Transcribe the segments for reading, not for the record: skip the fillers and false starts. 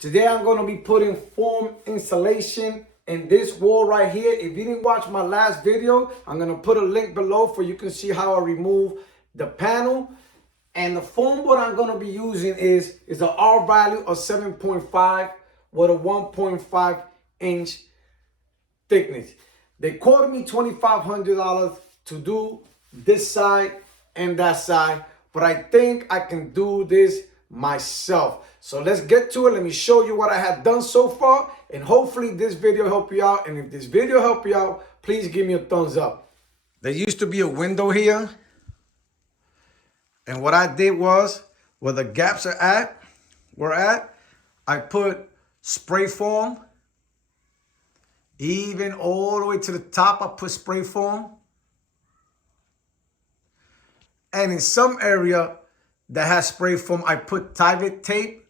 Today I'm going to be putting foam insulation in this wall right here. If you didn't watch my last video, I'm going to put a link below for you can see how I remove the panel. And the foam board I'm going to be using is an R value of 7.5 with a 1.5 inch thickness. They quoted me $2,500 to do this side and that side, but I think I can do this myself. So let's get to it. Let me show you what I have done so far, and hopefully this video help you out. And if this video help you out, please give me a thumbs up. There used to be a window here, and what I did was, where the gaps were at, I put spray foam. Even all the way to the top, I put spray foam. And in some area that has spray foam, I put Tyvek tape.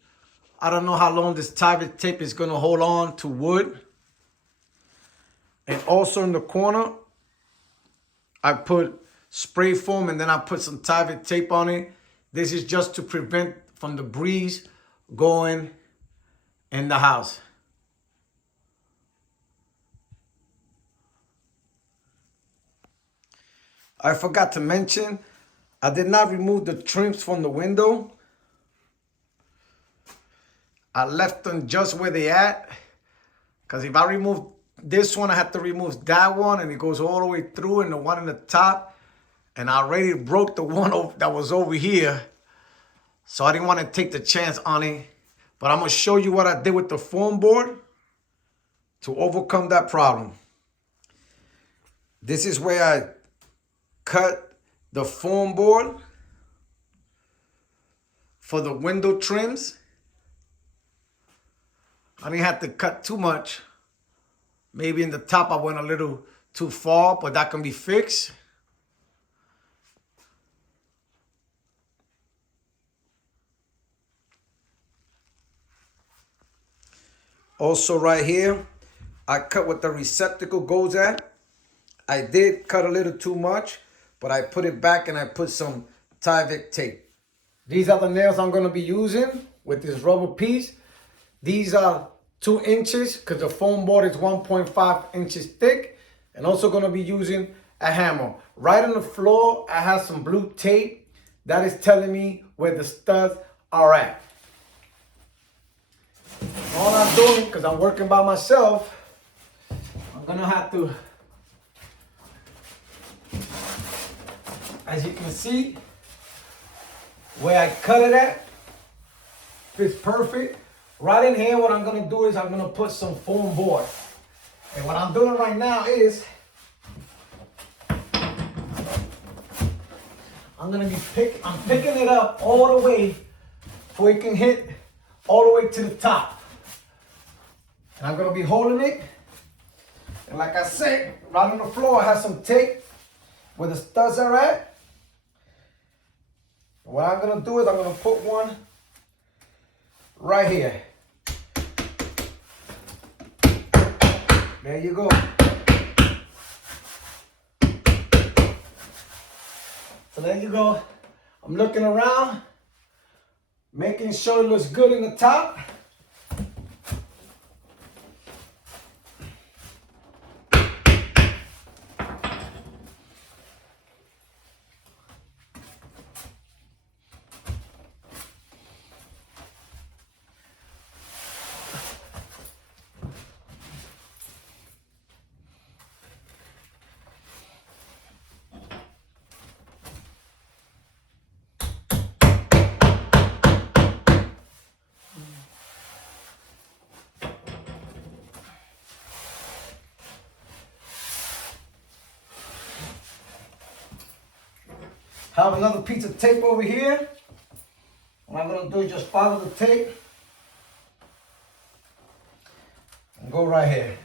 I don't know how long this Tyvek tape is going to hold on to wood. And also in the corner, I put spray foam and then I put some Tyvek tape on it. This is just to prevent from the breeze going in the house. I forgot to mention, I did not remove the trims from the window. I left them just where they at. Because if I remove this one, I have to remove that one. And it goes all the way through, and the one in the top. And I already broke the one that was over here. So I didn't want to take the chance on it. But I'm going to show you what I did with the foam board to overcome that problem. This is where I cut the foam board for the window trims. I didn't have to cut too much. Maybe in the top I went a little too far, but that can be fixed. Also right here, I cut what the receptacle goes at. I did cut a little too much, but I put it back and I put some Tyvek tape. These are the nails I'm going to be using with this rubber piece. These are 2 inches because the foam board is 1.5 inches thick. And also going to be using a hammer. Right on the floor, I have some blue tape. That is telling me where the studs are at. All I'm doing, because I'm working by myself, I'm going to have to, as you can see, where I cut it at fits perfect. Right in here, what I'm going to do is I'm going to put some foam board. And what I'm doing right now is I'm picking it up all the way so it can hit all the way to the top. And I'm going to be holding it. And like I said, right on the floor, I have some tape where the studs are at. What I'm going to do is I'm going to put one right here. There you go. So there you go. I'm looking around, making sure it looks good in the top. Have another piece of tape over here. What I'm going to do is just follow the tape and go right here.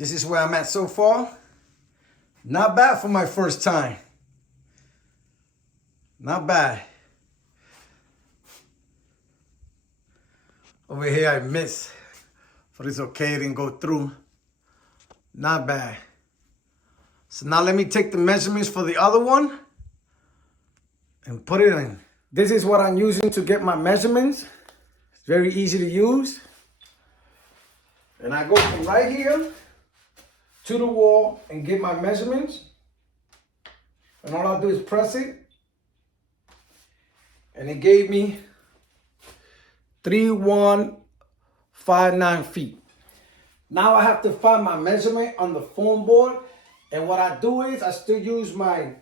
This is where I'm at so far. Not bad for my first time. Not bad. Over here I missed, but it's okay, it didn't go through. Not bad. So now let me take the measurements for the other one and put it in. This is what I'm using to get my measurements. It's very easy to use. And I go from right here to the wall and get my measurements. And all I do is press it. And it gave me 3159 feet. Now I have to find my measurement on the foam board. And what I do is I still use my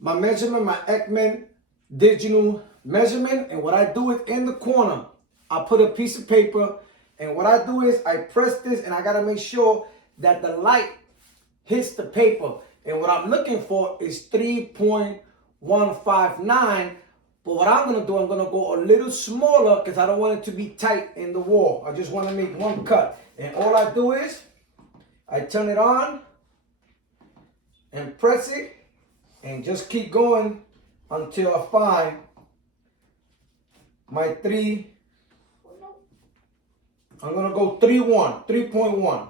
measurement, my Ekman digital measurement. And what I do is in the corner, I put a piece of paper. And what I do is I press this and I got to make sure that the light hits the paper. And what I'm looking for is 3.159. But what I'm going to do, I'm going to go a little smaller because I don't want it to be tight in the wall. I just want to make one cut. And all I do is I turn it on and press it and just keep going until I find my 3. I'm going to go 3.1.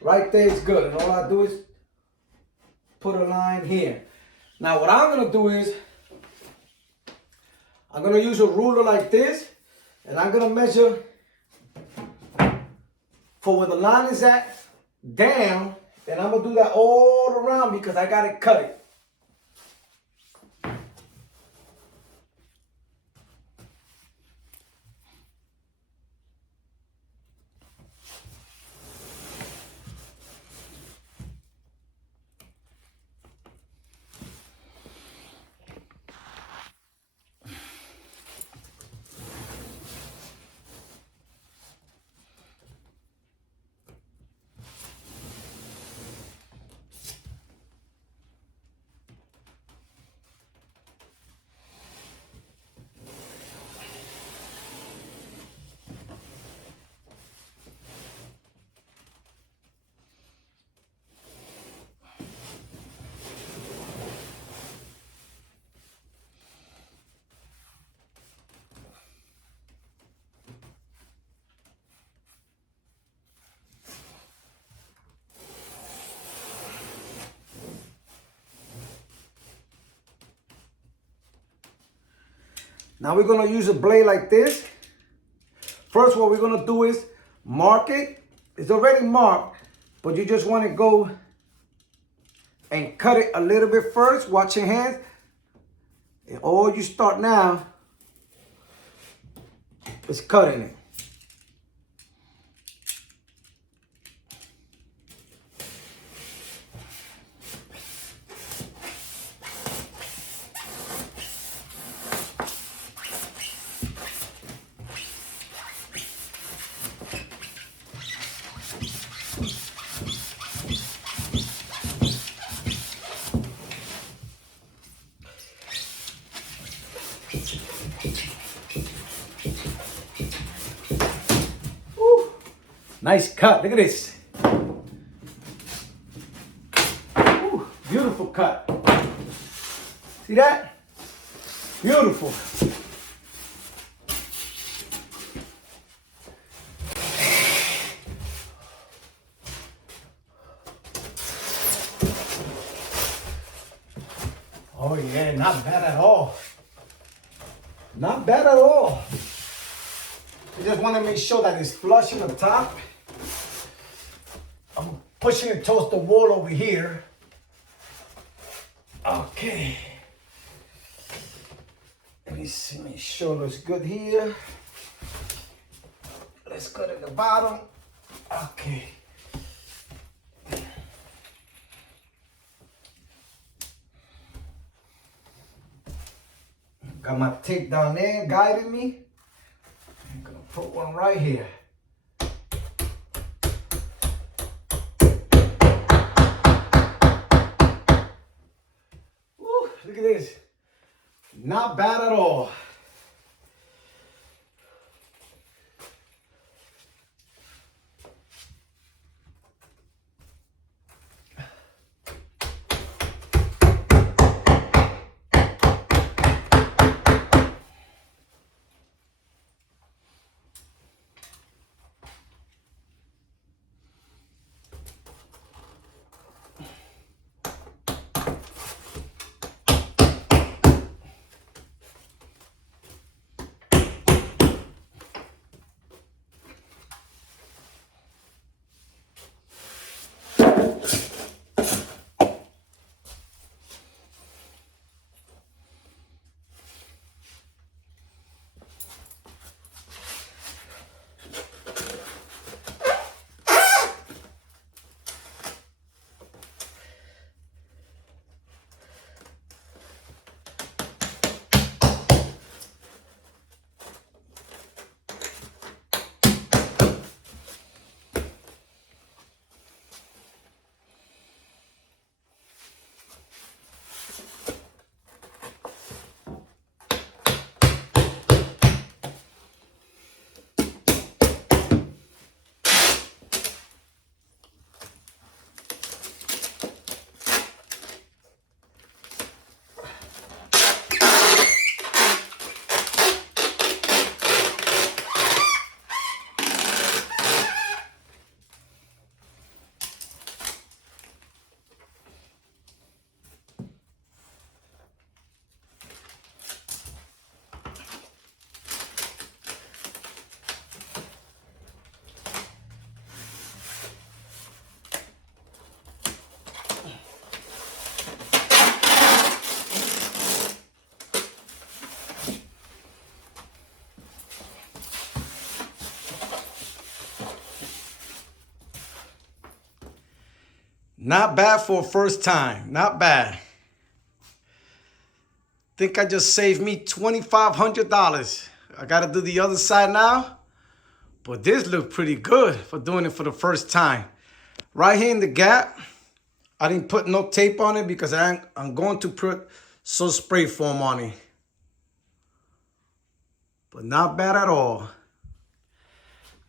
Right there is good. And all I do is put a line here. Now what I'm going to do is I'm going to use a ruler like this and I'm going to measure for where the line is at down, and I'm going to do that all around because I got to cut it. Now we're going to use a blade like this. First, what we're going to do is mark it. It's already marked, but you just want to go and cut it a little bit first. Watch your hands. And all you start now is cutting it. Nice cut. Look at this. Ooh, beautiful cut. See that? Beautiful. Oh yeah, not bad at all. Not bad at all. You just want to make sure that it's flush in the top. I'm pushing it towards the wall over here. Okay. Let me see, make sure it looks good here. Let's cut at the bottom. Okay. Got my tape down there guiding me. I'm gonna put one right here. Woo, look at this. Not bad at all. Not bad for a first time. Not bad. Think I just saved me $2,500. I gotta do the other side now. But this looked pretty good for doing it for the first time. Right here in the gap, I didn't put no tape on it because I'm going to put some spray foam on it. But not bad at all.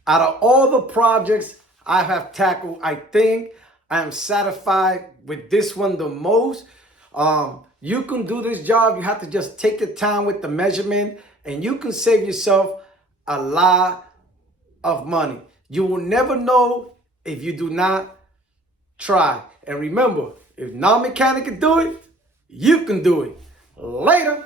Out of all the projects I have tackled, I think I am satisfied with this one the most. You can do this job. You have to just take your time with the measurement and you can save yourself a lot of money. You will never know if you do not try. And remember, if non-mechanic can do it, you can do it. Later.